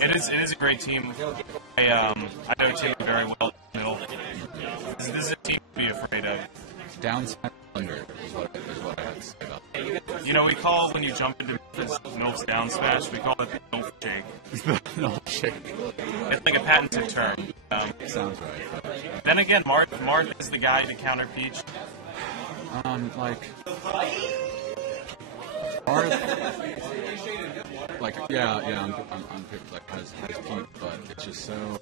It is a great team. I know Tim very well in the middle. This is a team to be afraid of. Downside under is what I have to say about it. You know, we call when you jump into MILF's down smash, we call it the MILF shake. MILF shake. It's like a patented term. Sounds right. Then again, Marth is the guy to counter Peach. Marth, I'm like has Pete, but it's just so,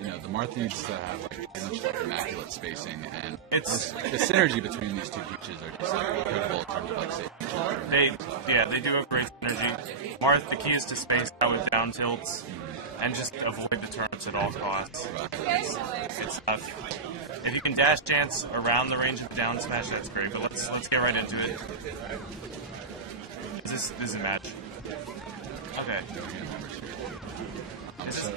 you know, the Marth needs to have like pretty much like immaculate spacing, and it's the synergy between these two Peaches are just like incredible in terms of like saving each other. They do have great synergy. Marth, the key is to space out with down tilts and just avoid the turnips at all costs. It's tough. If you can dash dance around the range of the down smash, that's great. But let's get right into it. This is a match. Okay. So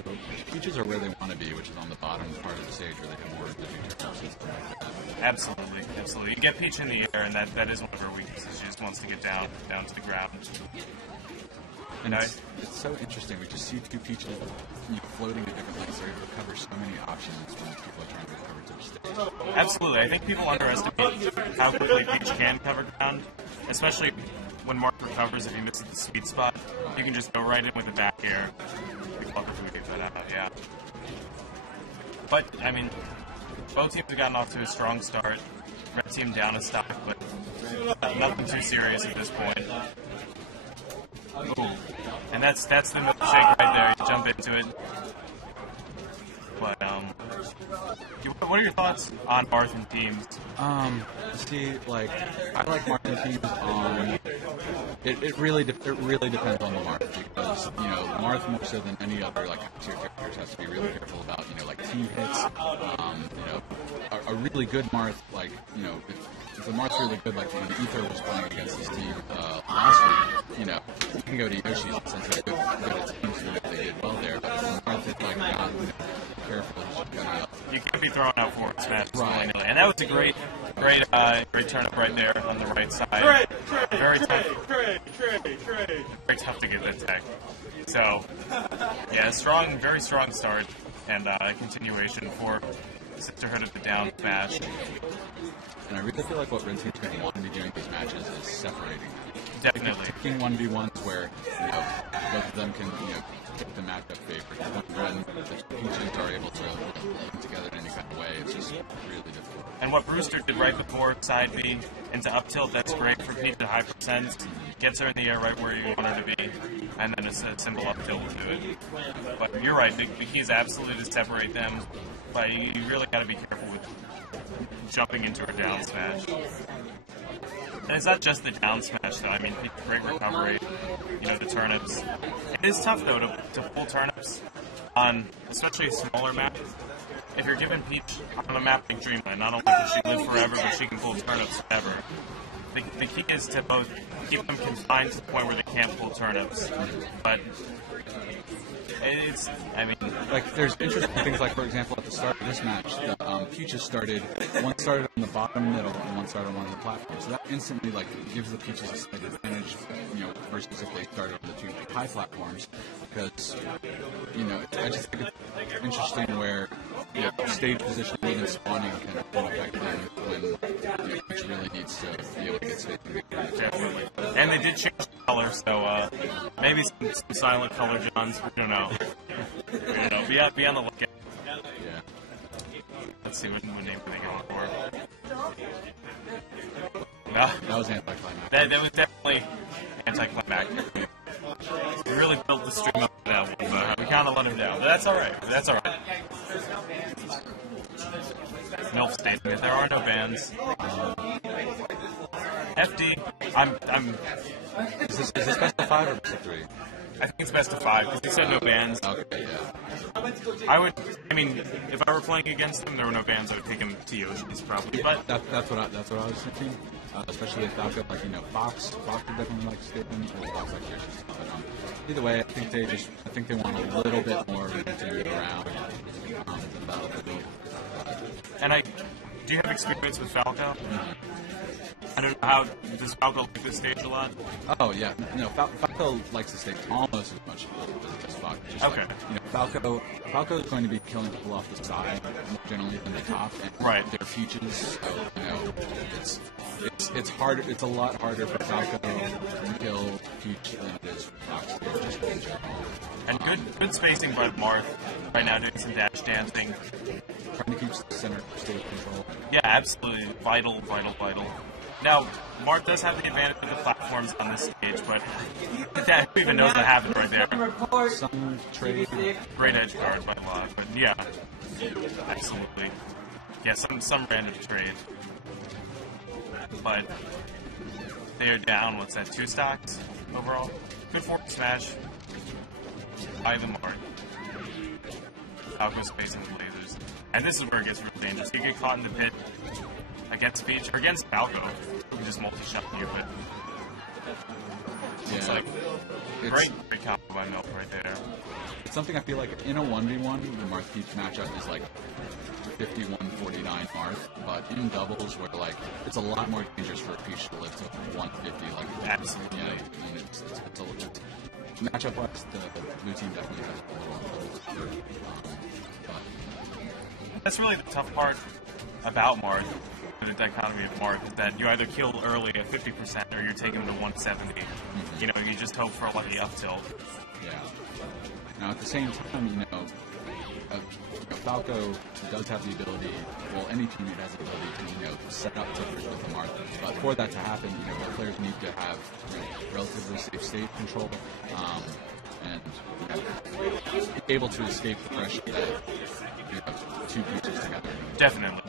Peaches are where they want to be, which is on the bottom part of the stage where they can work the Absolutely. You get Peach in the air, and that is one of her weaknesses. She just wants to get down to the ground. And it's so interesting. We just see two Peaches floating at different lengths. They're able to cover so many options when people are trying to recover to the stage. Absolutely. I think people underestimate how quickly Peach can cover ground, especially when Mark recovers. If he misses the sweet spot, you can just go right in with a back air. Yeah. But, I mean, both teams have gotten off to a strong start. Red team down a stock, but nothing too serious at this point. Ooh. And that's the milkshake right there. You jump into it. But, what are your thoughts on Marth and teams? See, like, I like Marth and teams on... It really depends on the Marth, because, you know, Marth more so than any other, like, tier characters has to be really careful about, you know, like, team hits. You know, a really good Marth, like, you know, if the Marth's really good, like when Ether was playing against this team last week, you know, you can go to Yoshi's and since they're good at teams, you know, they did well there, but if the Marth is, like, not careful, you can't be throwing out forward smash. Right. And that was a great turn up right there on the right side. Very tough. Very tough to get that tech. So, yeah, very strong start, and a continuation for Sisterhood at the down smash. And I really feel like what Red Team's going to want to be doing these matches is separating them. Definitely. Taking 1v1s where, you know, both of them can, you know, take the matchup favorite. When the Peaches are able to come together in any kind of way, it's just really difficult. And what Brewster did right before side B into up tilt, that's great for Peach at high percent. Gets her in the air right where you want her to be, and then a simple up tilt will do it. But you're right, the key is absolutely to separate them, but you really got to be careful with jumping into a down smash. And it's not just the down smash, though. I mean, great recovery, you know, the turnips. It is tough, though, to pull turnips on especially a smaller map. If you're given Peach on a map like Dreamland, not only can she live forever, but she can pull turnips forever. The key is to both keep them confined to the point where they can't pull turnips, but it's, I mean... Like, there's interesting things, like, for example, at the start of this match, the Peaches started on the bottom middle, and one started on one of the platforms. So that instantly, like, gives the Peaches a slight advantage, you know, versus if they started on the two high platforms, because, you know, I just think it's interesting where, you know, stage position and even spawning can affect them when, you know, Peach really needs to be able to get space. Definitely. And they did change the color, so maybe some silent color Johns. I don't know. You know, be on the lookout. Yeah. Let's see what name are they going for. That was anticlimactic. That was definitely anticlimactic. We really built the stream up for that one, but we kind of let him down. But that's all right. MILF statement. There are no bans. FD. Is this best of 5 or best of 3? I think it's best of 5 because he said no bans. Okay, yeah. I mean, if I were playing against him, there were no bans. I would pick him to Yoshi's probably. But that's what I was thinking. Especially if Falco, like, you know, Fox would definitely like Statement, or Fox like Yoshi's. But either way, I think they want a little bit more room to move around than Battlefield. And do you have experience with Falco? Mm-hmm. I don't know how, does Falco like this stage a lot? Oh, yeah. No, Falco likes the stage almost as much as Fox. Okay. You know, Falco is going to be killing people off the side more generally than the top, and Right. they're peaches, so you know it's harder. It's a lot harder for Falco to kill Peach than it is for Fox. Just in general. And good spacing by Marth right now, doing some dash dancing. Trying to keep the center stage control. Yeah, absolutely. Vital. Now, Marth does have the advantage of the platforms on this stage, but who even knows what happened right there? Some trade. Great edge guard by lot, but yeah, absolutely. Yeah, some random trade. But they are down, what's that, 2 stocks overall? Good forward smash by the Marth. Falco's facing the lasers. And this is where it gets really dangerous. You get caught in the pit against Peach, or against Falco. You just multi-shot you, but it's like great combo by MILF right there. It's something I feel like in a 1v1, the Marth Peach matchup is like 51-49 Marth, but in doubles where like it's a lot more dangerous for a Peach to live to 150. Like absolutely, yeah, and it's a little matchup-wise, the blue team definitely has a little. That's really the tough part about Marth. The dichotomy of Marth is that you either kill early at 50% or you're taking them to 170. Mm-hmm. You know, you just hope for a lucky up tilt. Yeah. Now at the same time, you know, Falco does have the ability, well, any teammate has the ability to, you know, set up tippers with the Marth. But for that to happen, you know, the players need to have, you know, relatively safe stage control, and you know, be able to escape the pressure that you have 2 pieces together. Definitely.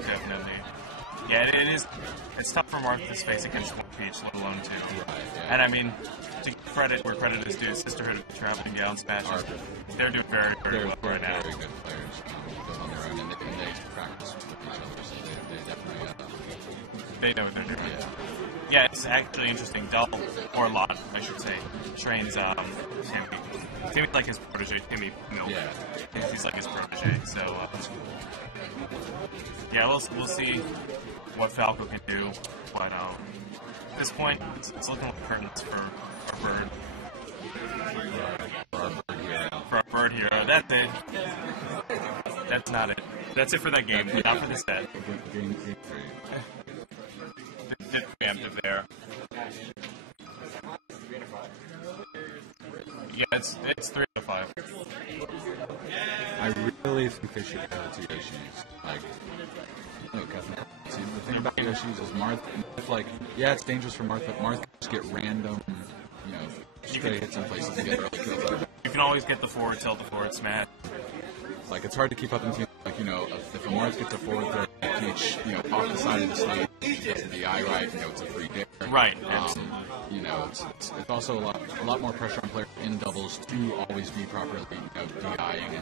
Yeah, it is. It's tough for Marth to space against 1 Peach, let alone 2. Right, yeah. And I mean, to credit where credit is due, Sisterhood traveling Downsmashes, they're doing very well right now. Very good players, both on their own, and they practice with each other, so they definitely they know what they're doing. Yeah, it's actually interesting. Dull, or lloD, I should say, trains Timmy. Timmy's like his protege. Timmy MILF. Yeah. He's like his protege. So yeah, we'll see what Falco can do. But at this point, it's looking like curtains for our bird. For our bird hero. That's it. That's not it. That's it for that game. Not for the set. Did preemptive there. Yeah, it's 3 out of 5. I really think they should go to Yoshi's. Like, see, the thing about Yoshi's is Marth, like, yeah, it's dangerous for Marth, but Marth can just get random, you know, stray hits in places to get early kills. You can always get the forward tilt, the forward smash. Like, it's hard to keep up in teams. Like, you know, if a Marth gets a forward throw, Peach, you know, off the side of the stage, gets the DI right, you know, it's a free dare. Right. You know, it's also a lot more pressure on players in doubles to always be properly, you know, DIing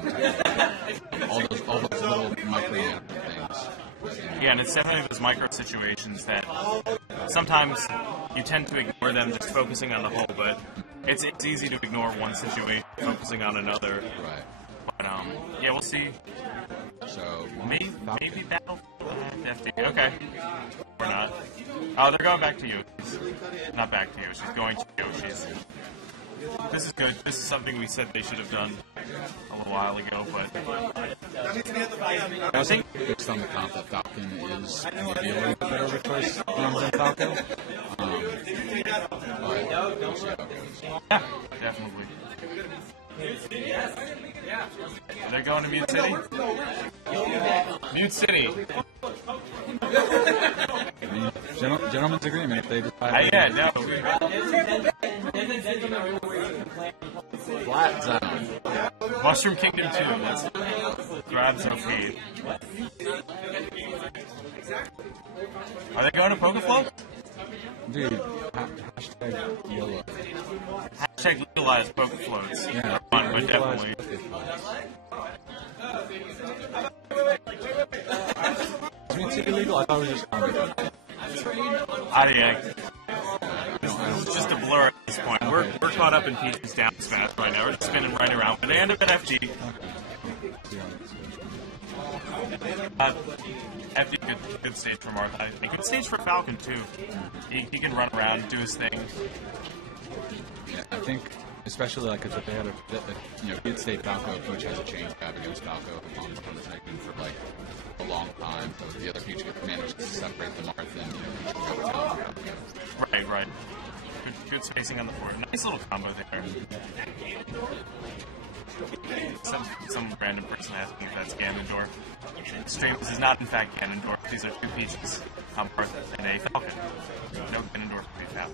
and all those little micro things. Yeah, and it's definitely those micro situations that sometimes you tend to ignore them just focusing on the whole, but it's easy to ignore one situation focusing on another. Right. But yeah, we'll see. So maybe Battle FD. Okay. Or not. Oh, they're going back to you. Not back to you. She's going to Yoshi's. This is good. This is something we said they should have done a little while ago, but I think based on the comp that Falcon is maybe a little bit better of a choice than Falco. But we'll see how it goes. Yeah, definitely. They're going to Mute City? Mute City. I mean, gentleman's agreement if they decide. Yeah, no. Flat zone. Mushroom Kingdom 2. Let's grab some feed. Are they going to Pokeflow? Dude, hashtag YOLO. Hashtag legalize Pokefloats. Yeah, Fun, but definitely. Is Mute City legal? I thought it was just Congo. It's just a blur at this point. We're caught up in Peach's down smash right now. We're just spinning right around. But they end up at FD. FD, good stage for Marth, I think. Good stage for Falcon, too. He can run around, do his thing. Yeah, I think Especially like if they had he had stayed Falco, Peach has a change grab against Falco on the Titan for like a long time. So the other Peach managed to separate the Marth and Peach would go down. Right. Good spacing on the board. Nice little combo there. Some random person asking if that's Ganondorf. Streams is not in fact Ganondorf. These are two Peaches, a Marth and a Falcon. No Ganondorf to be found.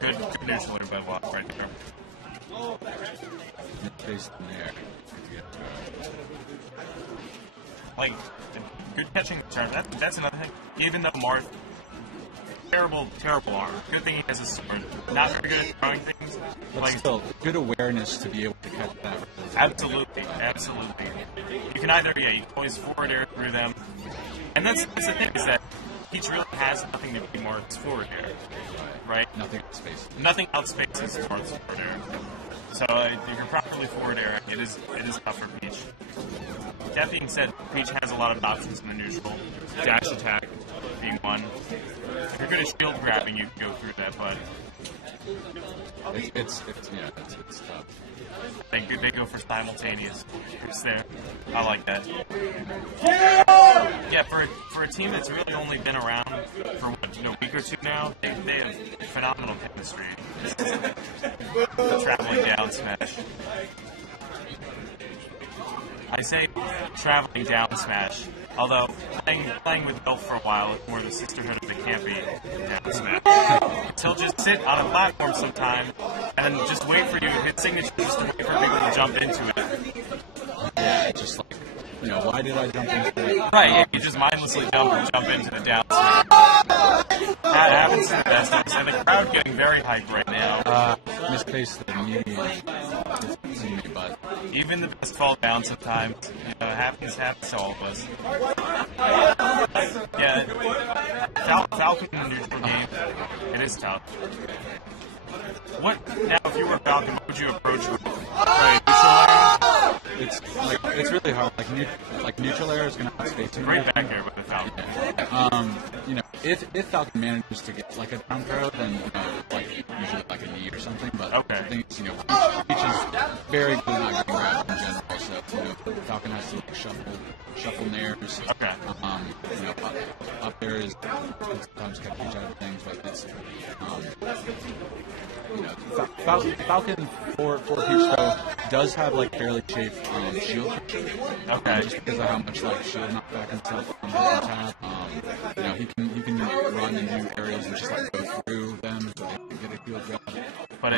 Good neutral by Walk right there. Based in there. Like, good catching return. That's another thing. Even though Marth, terrible arm. Good thing he has a sword. Not very good at throwing things. But like, still, good awareness to be able to catch that. Absolutely. You can either, you always forward air through them. And that's the thing, is that Peach really has nothing to be more forward air. Right? Nothing outspaces. Nothing outspaces Marth's forward air. So if you're properly forward air, it is tough for Peach. That being said, Peach has a lot of options in the neutral. Dash attack being one. If you're good at shield grabbing, you can go through that, but it's tough. They go for simultaneous. It's there. I like that. Yeah, for a team that's really only been around for a week or two now, they have phenomenal chemistry. The traveling down smash. I say traveling down smash. Although playing with MILF for a while, it's more the Sisterhood of the campy down smash. He'll just sit on a platform sometime and just wait for you to hit signature just to wait for people to jump into it. Yeah, just like, why did I jump into it? Right, you just mindlessly jump into the down smash. That happens to the best of us, and the crowd getting very hyped right now. Misplaced the median. But even the best fall down sometimes. It happens to all of us. Yeah, Falcon in the neutral game, it is tough. Now, if you were Falcon, what would you approach with? Right, it's really hard. Like neutral air is going to outspace him. Great back air with the Falcon. If Falcon manages to get like a down throw, then usually like a knee or something. But okay. I think Peach is very good at not getting grabbed in general. So Falcon has to shuffle nairs. Okay. Up there is sometimes catch Peach out of things, but it's Falcon for Peach though does have like fairly shaped shield. Okay. Just because of how much shield knockback and stuff on the tap. He can run and do areas and just go through them so they can get a shield grab. But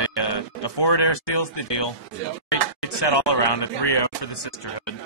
a forward air steals the deal. Yeah. Great set all around, a 3-0 for the Sisterhood.